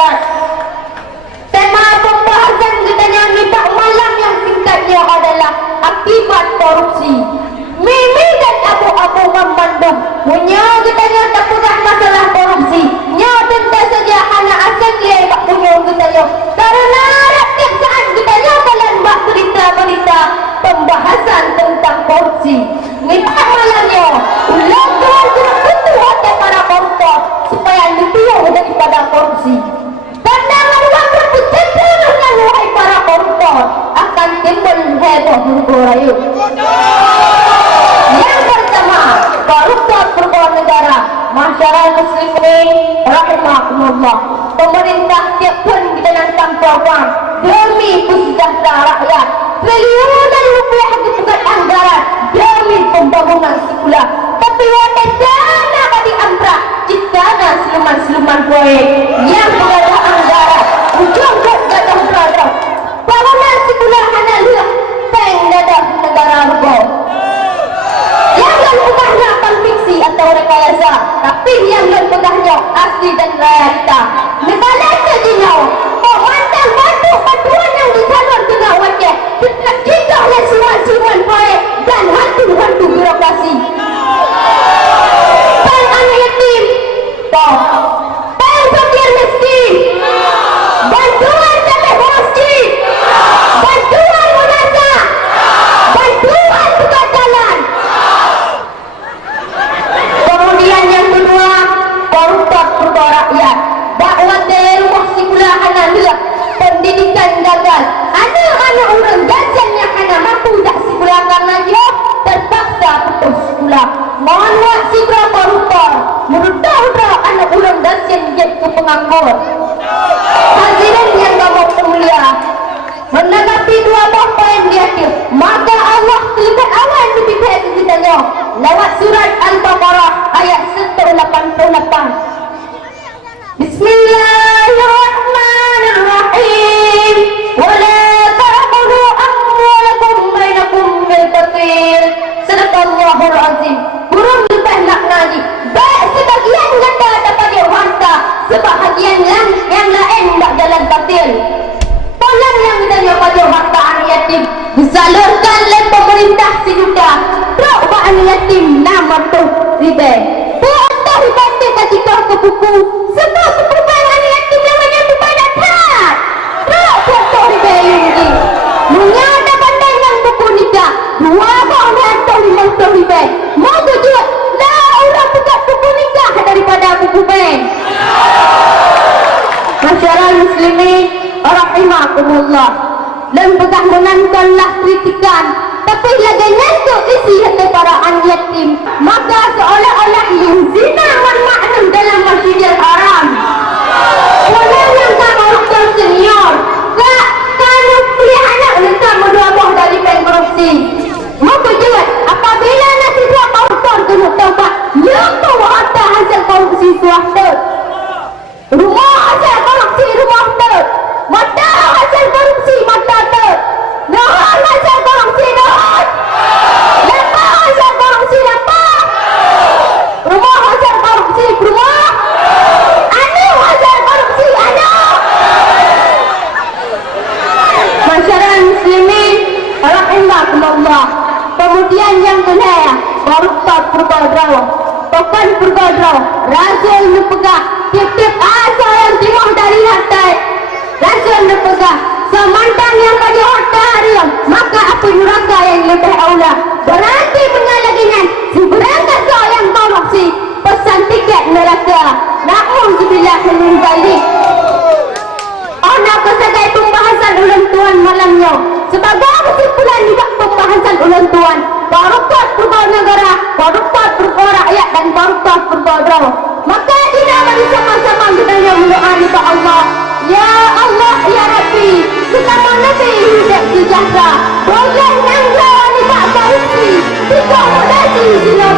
akhirat. Tema pembahasan kita yang minta malam yang singkatnya adalah akibat korupsi. Mimi dan abu-abu membandung punya kita yang tak pernah masalah korupsi. Nya tentu saja hanya asal dia tak punya kita yang karena rakyat saat kita yang balan bak berita-berita pembahasan tentang korupsi. Minta malamnya ulang Tuhan betul hati para koruptor supaya lebih daripada korupsi. Pandangan waktu bercenderung dengan wahai para koruptor akan timbul heboh bergorayu. Yang pertama, koruptor berbau negara. Masyarakat muslimin rahimahumullah. Pemerintah tiap pun kita nanti program demi kesejahteraan rakyat. Triliunan rupiah dibuat anggaran demi pembangunan sekolah. Tapi wadah dana bagi amprak jika siluman-siluman proyek yang berada anggaran ujung gadah berada. Bangunan sekolah hanya lihat peng dadah negara rugau. Yang bukannya akan fiksi atau rekayasa, tapi yang berpegahnya asli dan realita. Negara sejauh memandang batu-batuan yang disalur tengah wajah jika oleh siluman-siluman proyek dan hantu-hantu birokrasi. Pen anak yatim, pen fakir miskin, bantuan sampai masjid, bantuan munasabah, bantuan buka jalan. Kemudian yang kedua, koruptor berbau rakyat. Dakwah dari rumah sekolah anak lihat pendidikan gagal. Anak-anak orang jajan yang anak mampu tak sekolah karena dia terpaksa putus sekolah. Mohon buat sekolah koruptor. Mudah-mudah anak orang jajan jadi penganggur. Hadirin yang kamu mulia, menanggapi dua bapa yang dihadir, maka Allah terlibat awan di pihak kitanya. Lewat surat Al-Baqarah ayat 188. Bismillahirrahmanirrahim. Wala ta'kulu amwalakum bainakum bil batil. Sadaqallahul azim. Burung lepas nak ngaji. Baik sebagian kata dapat harta, sebahagian yang lain tak jalan batil. Tolong yang ditanya pada harta anak yatim disalurkan oleh pemerintah sejuta. Teruk buat anak yatim nama tu riba. Buat tak riba ketika ke buku. Sebab sepupai anak yatim namanya bupai dapat. Teruk buat tak riba ini. Munya ada pandai yang buku nikah. Dua bahawa atau lima tahun riba. Mau tujuan dah orang buka buku nikah daripada buku ben. Masyarakat muslimin rahimakumullah. Dan pegah menontonlah kritikan, tapi lagi nyentuh isi hati para anak yatim. Maka seolah-olah zina bermakna dalam Masjidil Haram. Walau yang kamu doktor senior, kamu pilih anak letak berdua dari pengkorupsi. Maka juga apabila nasi dua koruptor kena taubat, yang tahu harta hasil korupsi swasta. Rumah hasil korupsi rumah tu. Mata hasil korupsi mata tu. Nahan hasil korupsi nahan. Lemah hasil korupsi lemah. Rumah hasil korupsi rumah. Anak hasil korupsi anak. Masyarakat muslimin rahimakumullah. Kemudian yang kedua, koruptor bergadraw. Bukan bergadraw. Rasul nepegah. Tiap-tiap asal yang timah dari lantai. Rasul nepegah. Semantang yang pada harta harian, maka apa neraka yang lebih aula. Berarti pengalaginan seberangkat yang korupsi pesan tiket neraka. Na'udzubillah min dzalik. Ana kesegai pembahasan ulang tuan malamnya. Sebagai kesimpulan juga pembahasan ulang tuan. Koruptor berbau negara, koruptor berbau rakyat dan koruptor berbau draw. Maka kita mari sama-sama kita berdoa kepada Allah. Ya Allah, ya Rabbi, selama Nabi hidup sejahtera, boleh nangga ni tak korupsi, tidak modasi sila